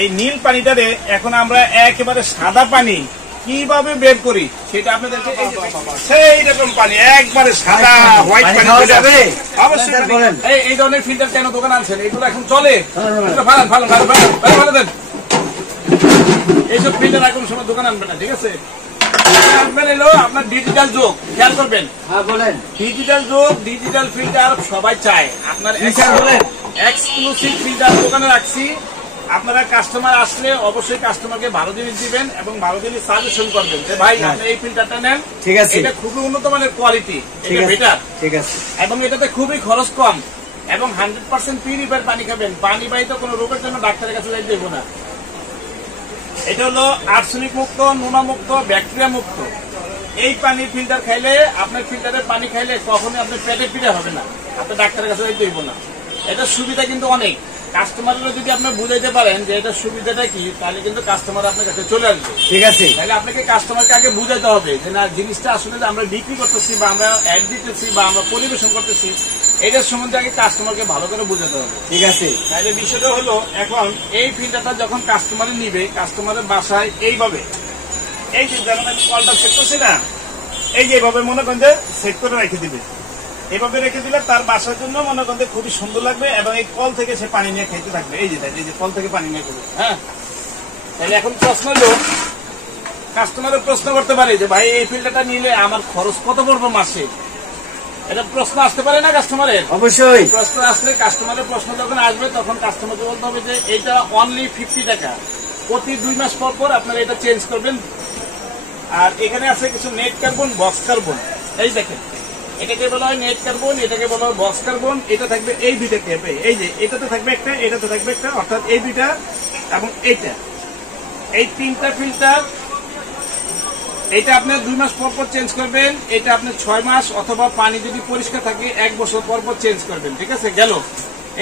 এই নীল পানিটারে এখন আমরা একেবারে সাদা পানি কিভাবে বের করি সেটা আপনাদেরকে সেই রকম পানি একবারে সাদা হোয়াইট পানি যাবে অবশ্যই। এই ধরনের ফিল্টার কেন দোকান আনছেন? এগুলো এখন চলে? ভালো দেন। এইসব ফিল্টার এখন সময় দোকান আনবেন না, ঠিক আছে? আনবেন এলো আপনার ডিজিটাল যুগ, খেয়াল করবেন। ডিজিটাল যুগ, ডিজিটাল ফিল্টার সবাই চায়। আপনার এক্সক্লুসিভ ফিল্টার দোকানে রাখছি। আপনারা কাস্টমার আসলে অবশ্যই কাস্টমারকে ভালো জিনিস দিবেন এবং ভালো জিনিস সাজেশন করবেন যে ভাই আপনি এই ফিল্টারটা নেন, ঠিক আছে, এটা খুবই উন্নত মানের কোয়ালিটি, এটা বেটার, ঠিক আছে, এবং এটাতে খুবই খরচ কম এবং 100% পিউরিফায়ার পানি খাবেন। পানি বাহিত কোনো রোগের জন্য ডাক্তারের কাছে যাইতে দেবো না। এটা হলো আর্সেনিক মুক্ত, নোনা মুক্ত, ব্যাকটেরিয়া মুক্ত। এই পানি ফিল্টার খাইলে, আপনার ফিল্টারের পানি খাইলে কখনোই আপনার পেটে পীড়া হবে না, আপনার ডাক্তারের কাছে যাইতে দেবো না। এটার সুবিধা কিন্তু অনেক। কাস্টমাররা যদি আপনি বুঝাইতে পারেন যে এটা সুবিধাটা কি, তাহলে কিন্তু কাস্টমার আপনার কাছে চলে আসবে, ঠিক আছে? তাহলে আপনাকে কাস্টমারকে আগে বুঝাইতে হবে যে না, জিনিসটা আসলে যে আমরা বিক্রি করতেছি বা আমরা অ্যাড দিতেছি বা আমরা পরিবেশন করতেছি, এটার সম্বন্ধে আগে কাস্টমারকে ভালো করে বুঝাতে হবে, ঠিক আছে? তাহলে বিষয়টা হলো, এখন এই ফিল্টারটা যখন কাস্টমারে নিবে, কাস্টমারের বাসায় এইভাবে, এই যে যেমন আমি কলটা সেট করছি না, এই যে এইভাবে মনে করেন যে সেট করে রেখে দিবে। এভাবে রেখে দিলে তার বাসার জন্য মনে করেন খুবই সুন্দর লাগবে এবং এই কল থেকে সে পানি নিয়ে খেতে থাকবে। এই যে কল থেকে পানি নিয়ে করবে। হ্যাঁ, তাহলে এখন প্রশ্ন হলো, কাস্টমারের প্রশ্ন করতে পারে যে ভাই এই ফিল্টারটা নিলে আমার খরচ কত পড়বে মাসে? এটা প্রশ্ন আসতে পারে না কাস্টমারের? অবশ্যই প্রশ্ন আসলে, কাস্টমারের প্রশ্ন যখন আসবে তখন কাস্টমারকে বলতে হবে যে এটা অনলি 50 টাকা, প্রতি 2 মাস পর পর আপনারা এটা চেঞ্জ করবেন। আর এখানে আছে কিছু নেট কার্বন, বক্স কার্বন। এই দেখেন, এটাকে বলা হয় নেট কার্বন, এটাকে বলা হয় বক্স কার্বন। এটা থাকবে এই দুইটা ক্যাপে, এই যে এটাতে থাকবে একটা, এটাতে থাকবে একটা, অর্থাৎ এই দুইটা এবং এইটা, এই 3টা ফিল্টার। এটা আপনি 2 মাস পর পর চেঞ্জ করবেন, এটা আপনি 6 মাস অথবা পানি যদি পরিষ্কার থাকে 1 বছর পর পর চেঞ্জ করবেন, ঠিক আছে? গেল।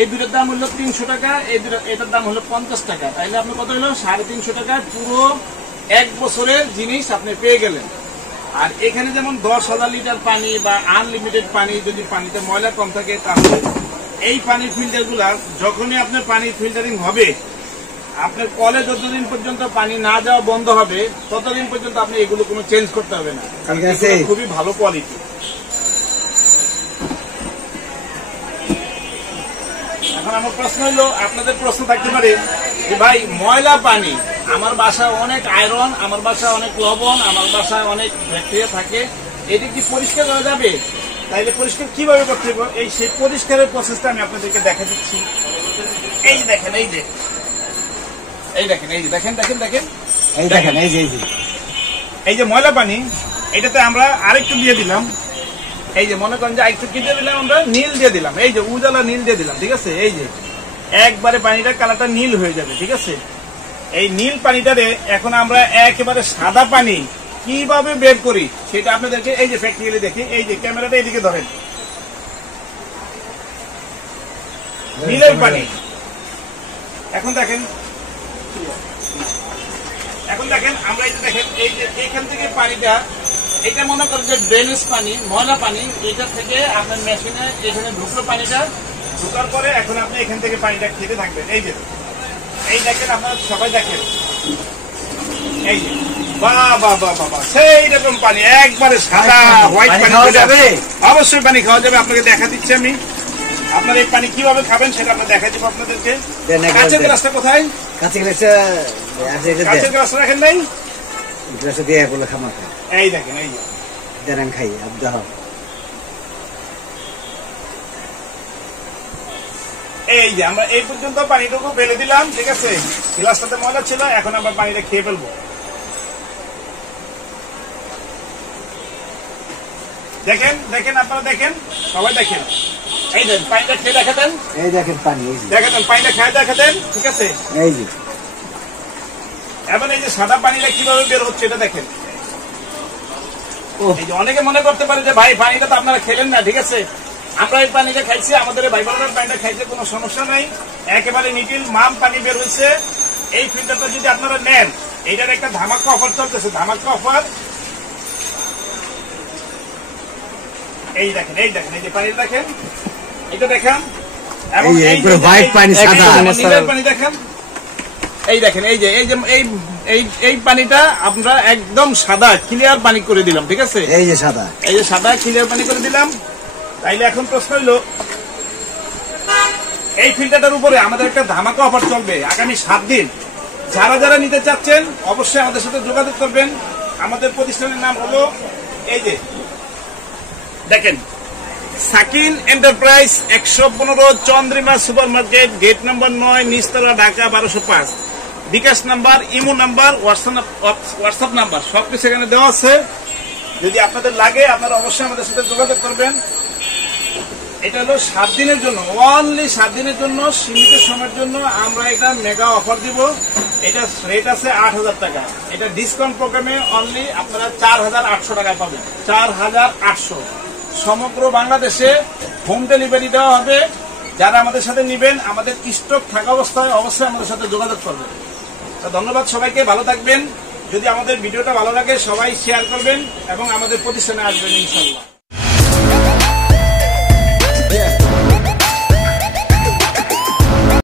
এই দুটোর দাম হলো 300 টাকা, এটার দাম হলো 50 টাকা। তাইলে আপনি কত হলো? 350 টাকা পুরো 1 বছরের জিনিস আপনি পেয়ে গেলেন। আর এখানে যেমন 10,000 লিটার পানি বা আনলিমিটেড পানি, যদি পানিতে ময়লা কম থাকে, তাহলে এই পানির ফিল্টার গুলা যখনই আপনার পানি ফিল্টারিং হবে, আপনার কলে যতদিন পর্যন্ত পানি না যাওয়া বন্ধ হবে ততদিন পর্যন্ত আপনি এগুলো কোনো চেঞ্জ করতে হবে না। খুবই ভালো কোয়ালিটি। এখন আমার প্রশ্ন হলো, আপনাদের প্রশ্ন থাকতে পারে যে ভাই ময়লা পানি, আমার বাসায় অনেক আয়রন, আমার বাসায় অনেক লবণ, আমার বাসায় অনেক ব্যাকটেরিয়া থাকে, এটি কি পরিষ্কার করা যাবে? তাইলে পরিষ্কার কিভাবে করতে হবে? এই সেই পরিষ্কারের প্রসেসটা আমি আপনাদেরকে দেখা দিচ্ছি। এই যে দেখেন, এই যে এই যে ময়লা পানি, এটাতে আমরা আরেকটু দিয়ে দিলাম। এই যে মনে করেন যে আরেকটু কি দিয়ে দিলাম, আমরা নীল দিয়ে দিলাম, এই যে উজালা নীল দিয়ে দিলাম, ঠিক আছে? এই যে একবারে পানিটা কালারটা নীল হয়ে যাবে, ঠিক আছে? এই নীল পানিটারে এখন আমরা একেবারে সাদা পানি কিভাবে বের করি সেটা আপনাদেরকে এই যে প্র্যাকটিক্যালি দেখি। এই যে ক্যামেরাটা এদিকে ধরেন, নীলের পানি। এখন দেখেন আমরা এই যে দেখেন, এই যে এখান থেকে পানিটা, এটা মনে করেন যে ড্রেনেজ পানি, ময়লা পানি, এটা থেকে আপনার মেশিনে এখানে ঢুকলো, পানিটা ঢুকার পরে এখন আপনি এখান থেকে পানিটা খেতে থাকবেন। এই যে এই দেখেন, আপনারা সবাই দেখেন, এই যে বাবা সেই রকম পানি, একবারে সাদা হোয়াইট পানি যাবে, অবশ্যই পানি খাওয়া যাবে। আপনাকে দেখা দিচ্ছি আমি, আপনার এই পানি কিভাবে খাবেন সেটা আমরা দেখা দিব আপনাদেরকে। কাঁচের গ্লাসটা কোথায়? কাঁচের গ্লাস রাখেন নাই? এই দেখেন, এই যে খাই, এই যে আমরা এই পর্যন্ত পানিটুকু ফেলে দিলাম, ঠিক আছে? গ্লাসটাতে ময়লা ছিল, এখন আমরা পানিটা খেয়ে ফেলবো। দেখেন আপনারা দেখেন, সবাই দেখেন, এই দেন পানিটা খেয়ে দেখাতেন, এই দেখেন পানি, দেখাতেন পানিটা খেয়ে দেখাতেন, ঠিক আছে? এই যে এবার এই যে সাদা পানিটা কিভাবে বের হচ্ছে এটা দেখেন। এই যে অনেকে মনে করতে পারে যে ভাই পানিটা তো আপনারা খেলেন না, ঠিক আছে? আমরা এই পানিটা খাইছি, আমাদের ভাই বোনেরা পানিটা খাইছে, কোনো সমস্যা নাই, একেবারে নিটিল মাম পানি বের হয়েছে। এই ফিল্টারটা যদি আপনারা নেন, এইটার একটা ধামাকা অফার চলতেছে, ধামাকা অফার। এই দেখেন, এই যে পানি দেখেন, এটা দেখেন, এবং এই পানি দেখেন, এই দেখেন এই যে এই পানিটা আমরা একদম সাদা ক্লিয়ার পানি করে দিলাম, ঠিক আছে? এই যে সাদা ক্লিয়ার পানি করে দিলাম। তাইলে এখন প্রশ্ন হইলো, এই ফিল্টারটার উপরে আমাদের একটা ধামাকা অফার চলবে আগামী 7 দিন। যারা যারা নিতে চাচ্ছেন অবশ্যই আমাদের সাথে যোগাযোগ করবেন। আমাদের প্রতিষ্ঠানের নাম হলো এই যে দেখেন, Sakin enterprise, 115 Chandrima super market, gate number 9, নিচতলা, Dhaka 1205। BKash number, imo number, WhatsApp number সবকিছু এখানে দেওয়া আছে। যদি আপনাদের লাগে আপনারা অবশ্যই আমাদের সাথে যোগাযোগ করবেন। এটা হলো 7 দিনের জন্য, অনলি 7 দিনের জন্য, সীমিত সময়ের জন্য আমরা এটা মেগা অফার দিব। এটা রেট আছে 8,000 টাকা। এটা ডিসকাউন্ট প্রোগ্রামে অনলি আপনারা 4,800 টাকায় পাবেন। 4,800 সমগ্র বাংলাদেশে হোম ডেলিভারি দেওয়া হবে। যারা আমাদের সাথে নিবেন, আমাদের স্টক থাকা অবস্থায় অবশ্যই আমাদের সাথে যোগাযোগ করবেন। তো ধন্যবাদ সবাইকে, ভালো থাকবেন। যদি আমাদের ভিডিওটা ভালো লাগে সবাই শেয়ার করবেন এবং আমাদের প্রতিষ্ঠানে আসবেন ইনশাআল্লাহ।